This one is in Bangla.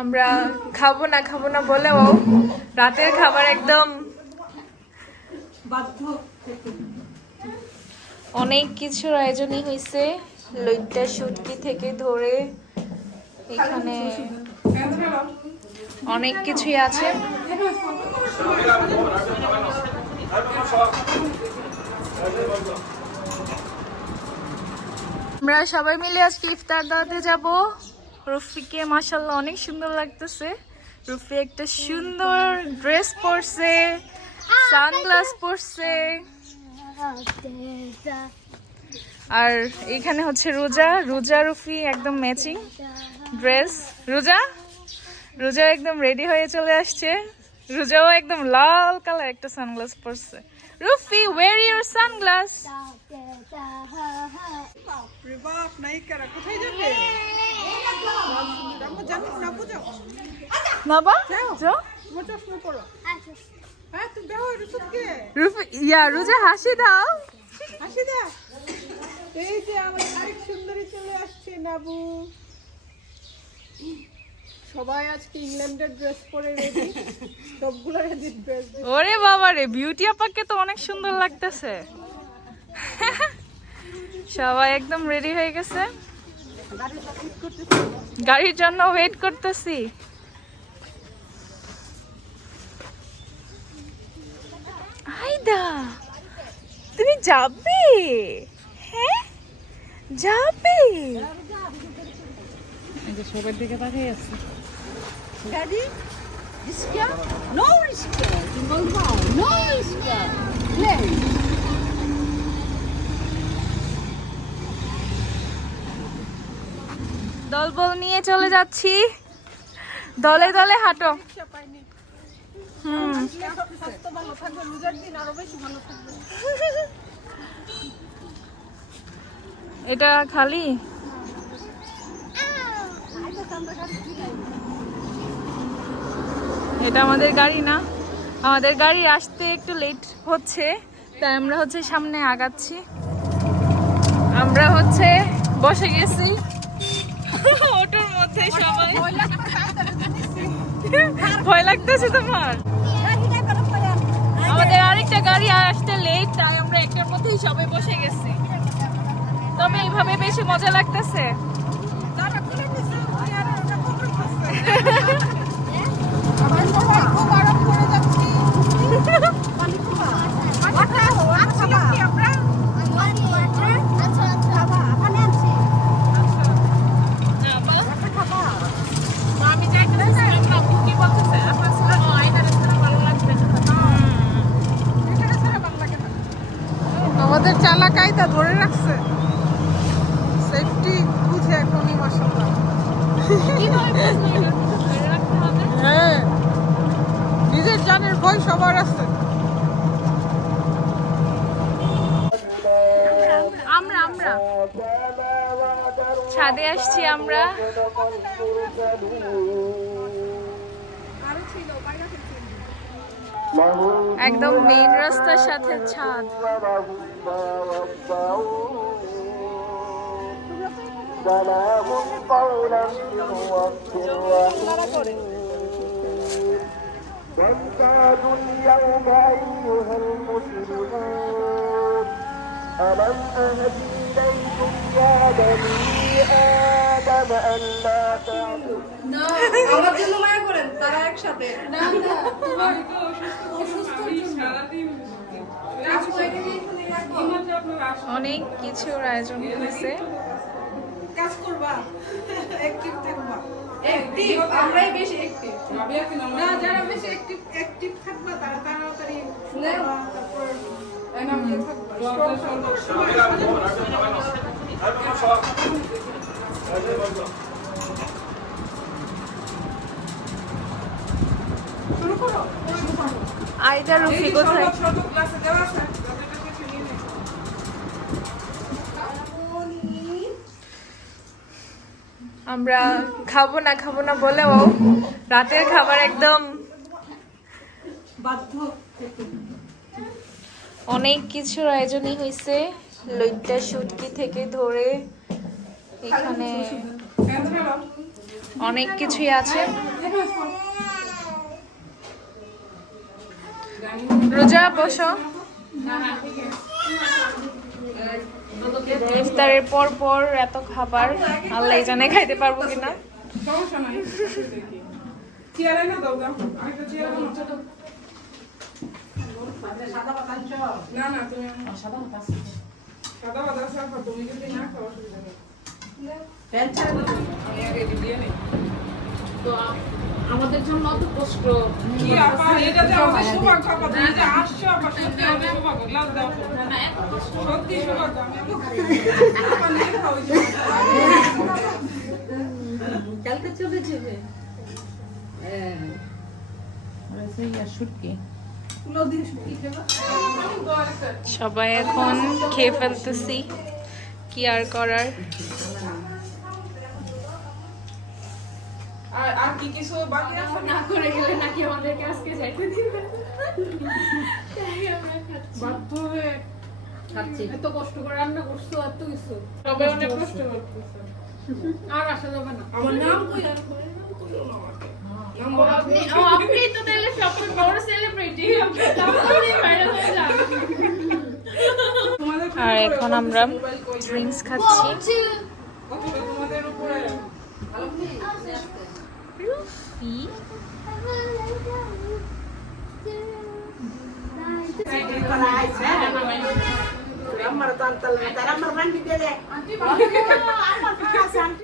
আমরা খাব না খাব না বলেও রাতের খাবার একদম অনেক কিছুর আয়োজনই হয়েছে লইট্টা শুটকি থেকে ধরে এখানে অনেক কিছুই আছে। আমরা সবাই মিলে আজকে ইফতার দাওয়াতে যাব। রফিকে মাসাল্লাহ অনেক সুন্দর লাগতেছে। রফি একটা সুন্দর ড্রেস পরছে, সানগ্লাস পরছে। আর এখানে হচ্ছে রোজা রোজা রুফি একদম ম্যাচিং ড্রেস। রোজা? রোজা একদম রেডি হয়ে চলে আসছে। রোজাও একদম লাল কালার একটা সানগ্লাস পরছে রুফি ওয়ার ইউর সানগ্লাস বাপরে বাপ, নায়িকারা কোথায় যাবে? আম্মু জানিস না, বুঝো? নাবা যাও পরো। হ্যাঁ? রুফি ইয়া রোজা হাসি দাও হাসি দাও। এই যে আমার আরেক সুন্দরী চলে আসছে নাবু সবাই আজকে ইংল্যান্ডের ড্রেস পরে রেডি সবগুলো রেডি ড্রেস ওরে বাবা রে বিউটি আপাকে তো অনেক সুন্দর লাগতেছে। সবাই একদম রেডি হয়ে গেছে। গাড়ির জন্য ওয়েট করতেছি। আইদা তুমি যাবে? হ্যাঁ? যাবে? সবার দিকে তাকিয়ে আছে। গাড়ি রিস্কা নো রিস্কা বলবা নো রিস্কা প্লেন দলবল নিয়ে চলে যাচ্ছি। দলে দলে হাঁটো। হুম। ভালো থাকবে রোজার দিন আরও বেশি ভালো থাকবে এটা খালি? এটা আমাদের গাড়ি না। আমাদের গাড়ি আসতে একটু লেট হচ্ছে, তাই আমরা হচ্ছে সামনে আগাচ্ছি। আমরা হচ্ছে বসে গেছি। ওটার মধ্যে সবাই। ভয় লাগতেছে তোমার? আমাদের আরেকটা গাড়ি আসতে লেট তাই আমরা একটার মধ্যেই সবাই বসে গেছি। তবে এইভাবে বেশি মজা লাগতেছে যারা খুলে নিছে ওই আর ওটা কবর করছে আমরা সবাই খুব আরাম করে যাচ্ছি পানি খাবা আচ্ছা আচ্ছা কি আমরা আমি যাইতেছি আমরা কি বলতেছে আপনার ছিল এটা রেস্টুরেন্ট ভালো লাগবে এখানে ছাড়া ভালো লাগে না আমাদের কায়দা ধরে রাখছে। সেফটি বুঝে এখনই হ্যাঁ। নিজের জানের ভয় সবার আছে। আমরা ছাদে আসছি আমরা। একদম মেইন রাস্তার সাথে ছাদ سلام قولا من رب رحيم وامتازوا اليوم أيها المسلمون ألم أهد إليكم يا بني آدم ألا تعبدوا আমার জন্য মায়া করেন তারা একসাথে। না না তোমার অসুস্থর জন্য। অনেক কিছুর আয়োজন হয়েছে। কাজ করবা। অ্যাক্টিভ থাকবা। অ্যাক্টিভ আমরাই বেশি অ্যাক্টিভ না যারা বেশি অ্যাক্টিভ অ্যাক্টিভ থাকবা তারা তাড়াতাড়ি তারপর এনার্জি থাকবা। আইটা রুফি কোথায়? আমরা খাব না খাব না বলেও রাতের খাবার একদম অনেক কিছুর আয়োজনই হয়েছে লইট্টা শুটকি থেকে ধরে এখানে অনেক কিছুই আছে। রোজা, বসো। ইফতারের পর পর এত খাবার আল্লাহ জানে খাইতে পারব কিনা। না না সাদা রাখো তুমি যদি না খাও আমি আমাদের জন্য অত কষ্ট। কি আপা এটা যে আমাদের সৌভাগ্য আপা তুমি যে আসছো আপা সত্যি আমাদের সৌভাগ্য। গ্লাস দাও। সত্যি সৌভাগ্য আমি আপা নিয়ে খাও যে। কালকে চলে যাবে। সবাই এখন খেয়ে ফেলতেছি। কি আর করার? আর আর কি কিছু বাকি আছে? না করে গেলে নাকি আমাদেরকে আজকে যাইতে দিবে। তাই আমরা খাচ্ছি। বাধ্য হয়ে খাচ্ছি। এত কষ্ট করে রান্না করছ এত কিছু। সবাই অনেক কষ্ট করতেছে। আর আসা যাবে না। আমার নাম কই? আর আপনি তো তাহলে সবচেয়ে বড় সেলিব্রিটি হয়ে আর এখন আমরা ড্রিঙ্কস খাচ্ছি। রুফি আমার তো আনতাল না তার